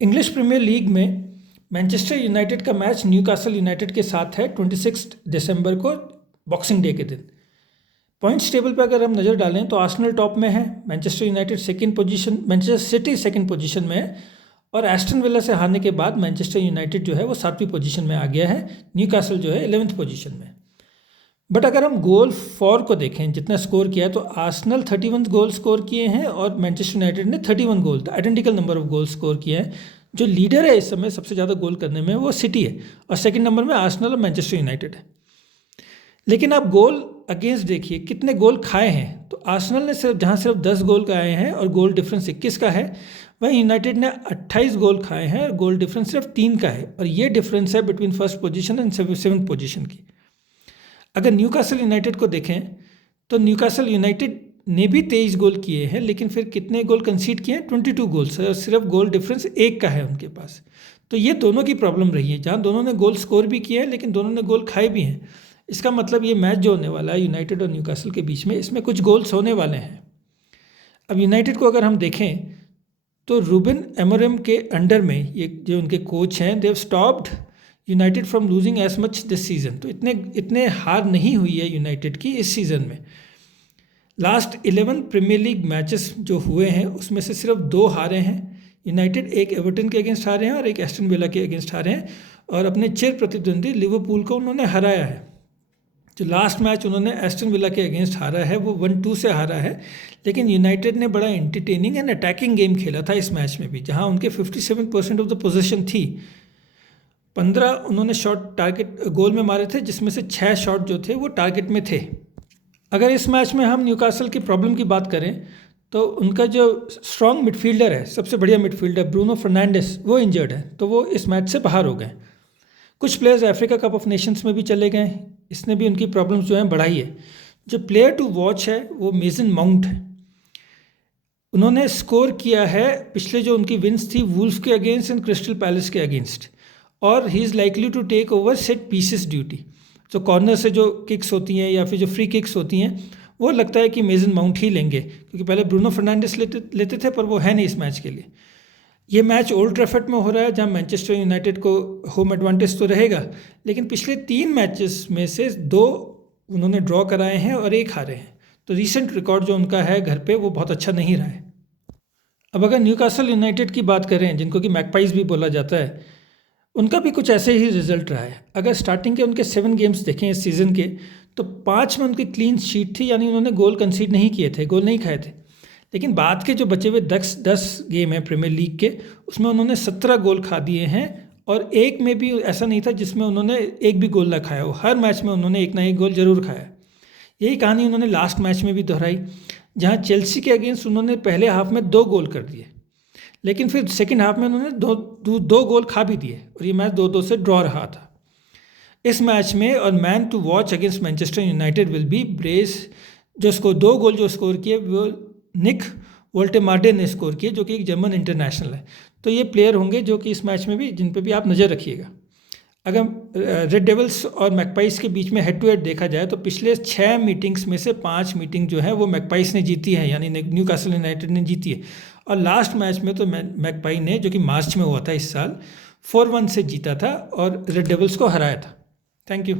English premiere league में Manchester United का match Newcastle United के साथ है 26 दिसंबर को, बॉक्सिंग डे के दिन। पॉइंट्स टेबल पर अगर हम नज़र डालें तो आर्सेनल टॉप में है, Manchester United second position, Manchester city second position में है और एस्टन विला से हारने के बाद मैनचेस्टर यूनाइटेड जो है वो 7वीं पोजीशन में आ गया है। न्यूकासल जो है 11th पोजीशन में। बट अगर हम गोल फॉर को देखें, जितना स्कोर किया है, तो आर्सेनल 31 गोल स्कोर किए हैं और मैनचेस्टर यूनाइटेड ने 31 goal, identical number of goal score किए हैं। जो लीडर है इस समय सबसे ज़्यादा गोल करने में वो सिटी है और सेकंड नंबर में आर्सेनल और मैनचेस्टर यूनाइटेड है। लेकिन आप गोल अगेंस्ट देखिए कितने गोल खाए हैं, तो आर्सेनल ने सिर्फ 10 गोल खाए हैं और गोल डिफरेंस 21 का है, वहीं यूनाइटेड ने 28 गोल खाए हैं और गोल डिफरेंस सिर्फ 3 का है। और ये डिफरेंस है between first position and 7th position की। अगर न्यूकासल यूनाइटेड को देखें तो न्यूकासल यूनाइटेड ने भी 23 गोल किए हैं, लेकिन फिर कितने गोल कंसीड किए हैं? 22 गोल्स, सिर्फ गोल डिफरेंस 1 का है उनके पास। तो ये दोनों की प्रॉब्लम रही है, जहाँ दोनों ने गोल स्कोर भी किए हैं लेकिन दोनों ने गोल खाए भी हैं। इसका मतलब ये मैच जो होने वाला है यूनाइटेड और न्यूकासल के बीच में, इसमें कुछ गोल्स होने वाले हैं। अब यूनाइटेड को अगर हम देखें तो रूबन एमोरिम के अंडर में ये जो उनके कोच हैं, they have stopped United from losing as much this season. तो इतने हार नहीं हुई है यूनाइटेड की इस सीज़न में। लास्ट 11 प्रीमियर लीग मैचेस जो हुए हैं उसमें से सिर्फ 2 हारे हैं यूनाइटेड, एक एवर्टन के अगेंस्ट हारे हैं और एक एस्टन विला के अगेंस्ट हारे हैं, और अपने चिर प्रतिद्वंदी लिवरपूल को उन्होंने हराया है। जो लास्ट मैच उन्होंने एस्टन विला के अगेंस्ट हारा है वो 1-2 से हारा है, लेकिन यूनाइटेड ने बड़ा एंटरटेनिंग एंड अटैकिंग गेम खेला था इस मैच में भी, जहां उनके 57% ऑफ द पोजीशन थी। 15 उन्होंने शॉट टारगेट गोल में मारे थे, जिसमें से 6 शॉट जो थे वो टारगेट में थे। अगर इस मैच में हम न्यूकासल की प्रॉब्लम की बात करें तो उनका जो स्ट्रॉन्ग मिडफील्डर है, सबसे बढ़िया मिडफील्डर ब्रूनो फर्नांडिस, वो इंजर्ड है, तो वो इस मैच से बाहर हो गए। कुछ players Africa cup of Nations में भी चले गए, इसने भी उनकी प्रॉब्लम्स जो हैं बढ़ाई है। जो प्लेयर टू वॉच है वो मेसन माउंट है। उन्होंने स्कोर किया है पिछले जो उनकी विन्स थी वुल्फ के अगेंस्ट एंड क्रिस्टल पैलेस के अगेंस्ट, और he is likely to take over set pieces duty. जो कॉर्नर से जो किक्स होती हैं या फिर जो फ्री किक्स होती हैं वो लगता है कि मेसन माउंट ही लेंगे, क्योंकि पहले ब्रूनो फर्नांडिस लेते थे, पर वो है नहीं इस मैच के लिए। ये मैच ओल्ड ट्रैफर्ड में हो रहा है, जहां मैनचेस्टर यूनाइटेड को होम एडवांटेज तो रहेगा, लेकिन पिछले 3 मैचेस में से 2 उन्होंने ड्रॉ कराए हैं और 1 हारे हैं। तो रीसेंट रिकॉर्ड जो उनका है घर पे वो बहुत अच्छा नहीं रहा है। अब अगर न्यूकासल यूनाइटेड की बात करें, जिनको कि मैगपाइज भी बोला जाता है, उनका भी कुछ ऐसे ही रिजल्ट रहा है। अगर स्टार्टिंग के उनके 7 गेम्स देखें इस सीज़न के, तो 5 में उनकी क्लीन शीट थी, यानी उन्होंने गोल कंसीड नहीं किए थे, गोल नहीं खाए थे। लेकिन बाद के जो बचे हुए 10 गेम हैं प्रीमियर लीग के, उसमें उन्होंने 17 गोल खा दिए हैं, और एक में भी ऐसा नहीं था जिसमें उन्होंने एक भी गोल ना खाया हो। हर मैच में उन्होंने एक ना एक गोल जरूर खाया। यही कहानी उन्होंने लास्ट मैच में भी दोहराई, जहाँ चेल्सी के अगेंस्ट उन्होंने पहले हाफ में 2 गोल कर दिए, लेकिन फिर सेकेंड हाफ में उन्होंने दो गोल खा भी दिए और ये मैच 2-2 से ड्रॉ रहा था इस मैच में। और man to watch against Manchester United will be Brace, जो 2 गोल जो स्कोर किए वो निक वोल्टेमार्डे ने स्कोर किए, जो कि एक जर्मन इंटरनेशनल है। तो ये प्लेयर होंगे जो कि इस मैच में भी, जिन पे भी आप नज़र रखिएगा। अगर रेड डेविल्स और मैगपाइस के बीच में हेड टू हेड देखा जाए तो पिछले 6 मीटिंग्स में से 5 मीटिंग जो है वो मैगपाइस ने जीती है, यानी न्यूकासल यूनाइटेड ने जीती है। और लास्ट मैच में तो मैगपाई ने, जो कि मार्च में हुआ था इस साल, 4-1 से जीता था और रेड डेविल्स को हराया था। Thank you.